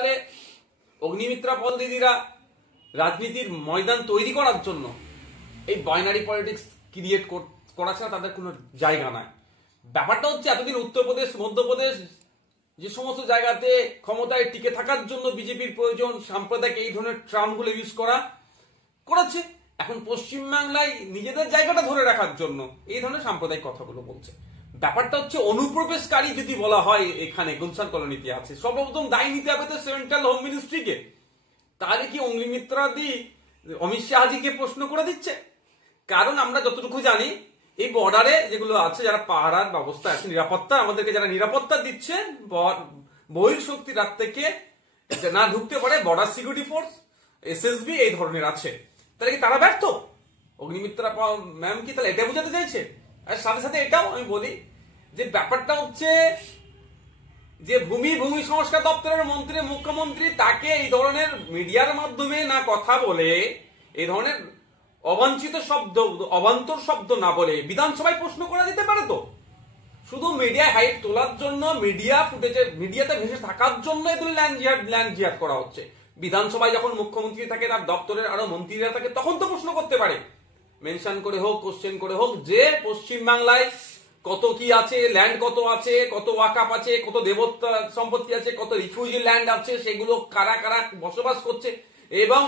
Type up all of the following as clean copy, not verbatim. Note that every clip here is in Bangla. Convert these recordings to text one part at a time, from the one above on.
সালে অগ্নিমিত্রা পল দিদিরা রাজনীতির ময়দান তৈরি করার জন্য এই বাইনারি পলিটিক্স ক্রিয়েট করা ছাড়া তাদের কোনো জায়গা নাই। ব্যাপারটা হচ্ছে এতদিন উত্তরপ্রদেশ, মধ্যপ্রদেশ যে সমস্ত জায়গাতে ক্ষমতায় টিকে থাকার জন্য বিজেপির প্রয়োজন, সাম্প্রদায়িক এই ধরনের ট্রামগুলো ইউজ করেছে। এখন পশ্চিমবাংলায় নিজেদের জায়গাটা ধরে রাখার জন্য এই ধরনের সাম্প্রদায়িক কথাগুলো বলছে। ব্যাপারটা হচ্ছে অনুপ্রবেশকারী যদি বলা হয়, এখানে গুলশান কলোনিতে আছে, সর্বপ্রথম দায়ী নিতে হবে তো সেন্ট্রাল হোম মিনিস্ট্রিকে। তাহলে কি অগ্নিমিত্রা দি অমিত শাহজিকে প্রশ্ন করে দিচ্ছে? কারণ আমরা যতটুকু জানি এই বর্ডারে যেগুলো আছে, যারা পাহারার ব্যবস্থা আছে, নিরাপত্তা, আমাদেরকে যারা নিরাপত্তা দিচ্ছে, বহির্শক্তি রাত থেকে না ঢুকতে পারে, বর্ডার সিকিউরিটি ফোর্স, এসএসবি এই ধরনের আছে। তাহলে কি তারা ব্যর্থ? অগ্নিমিত্রা ম্যাম কি তাহলে এটা বোঝাতে চাইছে? আর সাথে সাথে এটাও আমি বলি যে ব্যাপারটা হচ্ছে যে ভূমি সংস্কার দপ্তরের মন্ত্রী, মুখ্যমন্ত্রী তাকে এই ধরনের মিডিয়ার মাধ্যমে না কথা বলে, এই ধরনের অবাঞ্ছিত শব্দ, অবান্তর শব্দ না বলে বিধানসভায় প্রশ্ন করা যেতে পারে তো। শুধু মিডিয়ায় হাইপ তোলার জন্য, মিডিয়া ফুটেজে, মিডিয়াতে ভেসে থাকার জন্য এগুলো ল্যান্ড জিহাদ করা হচ্ছে। বিধানসভায় যখন মুখ্যমন্ত্রী থাকে, তার দপ্তরের আরো মন্ত্রীরা থাকে, তখন তো প্রশ্ন করতে পারে, মেনশন করে হোক, কোশ্চেন করে হোক, যে পশ্চিমবাংলায় কত কি আছে, ল্যান্ড কত আছে, কত ওয়াকাফ আছে, কত দেবতা সম্পত্তি আছে, কত রিফিউজি ল্যান্ড আছে, সেগুলো কারা কারা বসবাস করছে। এবং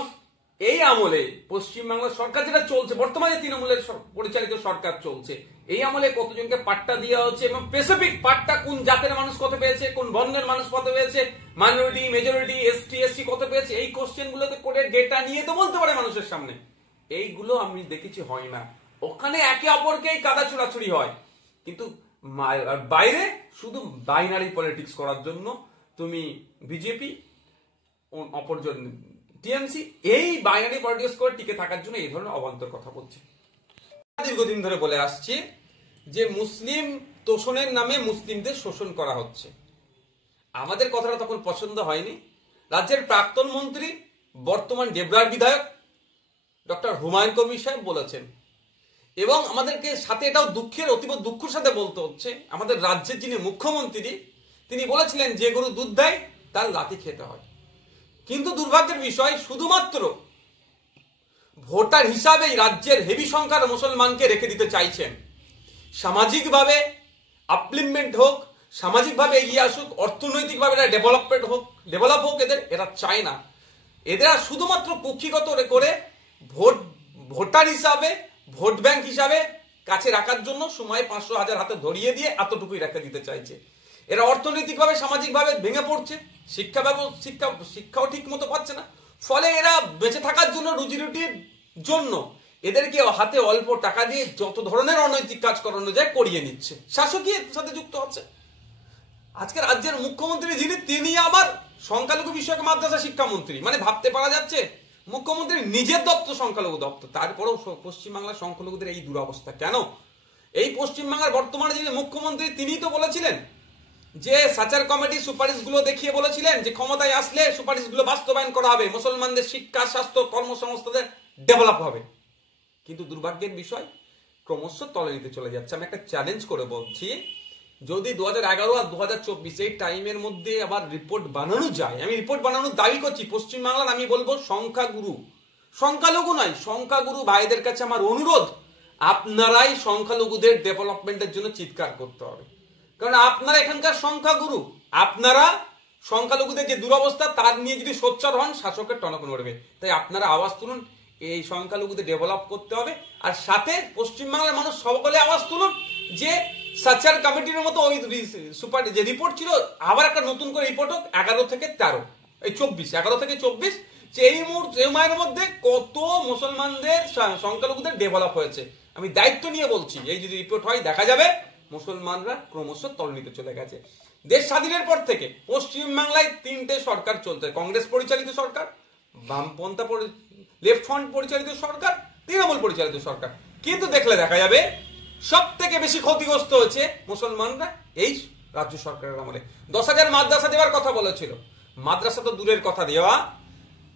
এই আমলে পশ্চিমবাংলার সরকার যেটা চলছে, বর্তমানে তৃণমূলের পরিচালিত সরকার চলছে, এই আমলে কতজনকে পাট্টা দেওয়া হচ্ছে এবং স্পেসিফিক পাট্টা কোন জাতের মানুষ কত পেয়েছে, কোন বর্ণের মানুষ কত পেয়েছে, মাইনরিটি, মেজরিটি, এসটি কত পেয়েছে, এই কোশ্চেন গুলোতে করে ডেটা নিয়ে তো বলতে পারে মানুষের সামনে। এইগুলো আমি দেখেছি হয় না। ওখানে একে অপরকে কাদা ছোড়াছুড়ি হয়, কিন্তু বাইরে শুধু বাইনারি পলিটিক্স করার জন্য তুমি বিজেপি, অপরজন টিএমসি, এই বাইনারি পলিটিক্স করে টিকে থাকার জন্য এই ধরনের অবান্তর কথা বলছে। দীর্ঘদিন ধরে বলে আসছে যে মুসলিম তোষণের নামে মুসলিমদের শোষণ করা হচ্ছে। আমাদের কথাটা তখন পছন্দ হয়নি। রাজ্যের প্রাক্তন মন্ত্রী, বর্তমান ডেবরার বিধায়ক ডক্টর হুমায়ুন কবির সাহেব বলেছেন, এবং আমাদেরকে সাথে এটাও অতীব দুঃখের সাথে বলতে হচ্ছে, আমাদের রাজ্যের যিনি মুখ্যমন্ত্রী তিনি বলেছিলেন যে গরু দুধ দেয় তার লাথি খেতে হয়। কিন্তু দুর্ভাগ্যের বিষয়, শুধুমাত্র ভোটার হিসাবেই রাজ্যের হেভি সংখ্যার মুসলমানকে রেখে দিতে চাইছেন। সামাজিকভাবে আপলিফমেন্ট হোক, সামাজিকভাবে এগিয়ে আসুক, অর্থনৈতিকভাবে ডেভেলপ হোক, এরা চায় না। এদের শুধুমাত্র কক্ষিগত করে ভোটার হিসাবে, ভোট ব্যাংক হিসাবে কাছে রাখার জন্য সময় 500,000 হাতে ধরিয়ে দিয়ে এতটুকুই রেখে দিতে চাইছে। এরা অর্থনৈতিকভাবে, সামাজিকভাবে ভেঙে পড়ছে, শিক্ষাও ঠিক মতো পাচ্ছে না। ফলে এরা বেঁচে থাকার জন্য, রুজি রুটির জন্য এদেরকে হাতে অল্প টাকা দিয়ে যত ধরনের অনৈতিক কাজ করানো যায় করিয়ে নিচ্ছে। শাসকই এর সাথে যুক্ত আছে। আজকে রাজ্যের মুখ্যমন্ত্রী যিনি, তিনি আবার সংখ্যালঘু বিষয়ক মাদ্রাসা শিক্ষামন্ত্রী। মানে ভাবতে পারা যাচ্ছে মুখ্যমন্ত্রী নিজের দপ্তর সংখ্যালঘু দপ্তর, তারপরেও পশ্চিমবাংলার সংখ্যালঘুদের এই দুরবস্থা কেন? এই পশ্চিমবাংলার বর্তমানে যিনি মুখ্যমন্ত্রী তিনি তো বলেছিলেন যে সাচার কমিটির সুপারিশগুলো দেখিয়ে বলেছিলেন যে ক্ষমতায় আসলে সুপারিশগুলো বাস্তবায়ন করা হবে, মুসলমানদের শিক্ষা, স্বাস্থ্য, কর্মসংস্থানের ডেভেলপ হবে। কিন্তু দুর্ভাগ্যের বিষয় ক্রমশ তলে নিতে চলে যাচ্ছে। আমি একটা চ্যালেঞ্জ করে বলছি, যদি 2011 আর 2024 এই টাইমের মধ্যে আবার রিপোর্ট বানানো যায়, আমি রিপোর্ট বানানোর দাবি করছি পশ্চিমবাংলার, আমি বলবো সংখ্যালঘু নয়, সংখ্যাগুরু ভাইদের কাছে আমার অনুরোধ, আপনারাই সংখ্যালঘুদের ডেভেলপমেন্টের জন্য চিৎকার করতে হবে। কারণ আপনারা এখানকার সংখ্যাগুরু, আপনারা সংখ্যালঘুদের যে দুরবস্থা তার নিয়ে যদি সোচ্চার হন, শাসকের টনক নড়বে। তাই আপনারা আওয়াজ তুলুন, এই সংখ্যালঘুদের ডেভেলপ করতে হবে। আর সাথে পশ্চিমবাংলার মানুষ সকলে আওয়াজ তুলুন যে সাচার কমিটির মতো ওই সুপার যে রিপোর্ট ছিল, আবার একটা নতুন করে রিপোর্ট হোক 11 থেকে 24 যে এই সময়ের মধ্যে কত মুসলমানদের, সংখ্যালঘুদের ডেভেলপ হয়েছে। আমি দায়িত্ব নিয়ে বলছি, এই যদি রিপোর্ট হয় দেখা যাবে মুসলমানরা ক্রমশ তলনিতে চলে গেছে। দেশ স্বাধীনের পর থেকে পশ্চিমবাংলায় 3টে সরকার চলছে, কংগ্রেস পরিচালিত সরকার, বামপন্থা লেফট ফ্রন্ট পরিচালিত সরকার, তৃণমূল পরিচালিত সরকার। কিন্তু দেখলে দেখা যাবে সব থেকে বেশি ক্ষতিগ্রস্ত হয়েছে মুসলমানরা এই রাজ্য সরকারের আমলে। 10,000 মাদ্রাসা দেওয়ার কথা বলেছিল, মাদ্রাসা তো দূরের কথা দেওয়া,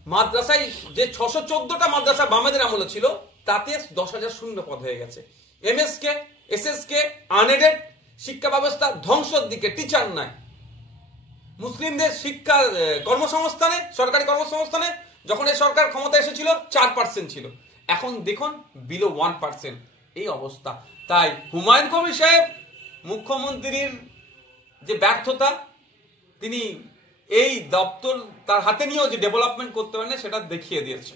মাদ্রাসায় যে 614টা মাদ্রাসা বামেদের আমলে ছিল, তাতে 10,000 শূন্য পদ হয়ে গেছে। এমএসকে, এসএসকে, আনএডেড শিক্ষা ব্যবস্থা ধ্বংসের দিকে, টিচার নাই। মুসলিমদের শিক্ষা কর্মসংস্থানে, সরকারি কর্মসংস্থানে যখন এই সরকার ক্ষমতা এসেছিল 4% ছিল, এখন দেখুন বিলো 1%, এই অবস্থা। তাই হুমায়ুন কবির সাহেব, মুখ্যমন্ত্রীর যে ব্যর্থতা, তিনি এই দপ্তর তার হাতে নিয়েও যে ডেভেলপমেন্ট করতে পারেন সেটা দেখিয়ে দিয়েছে।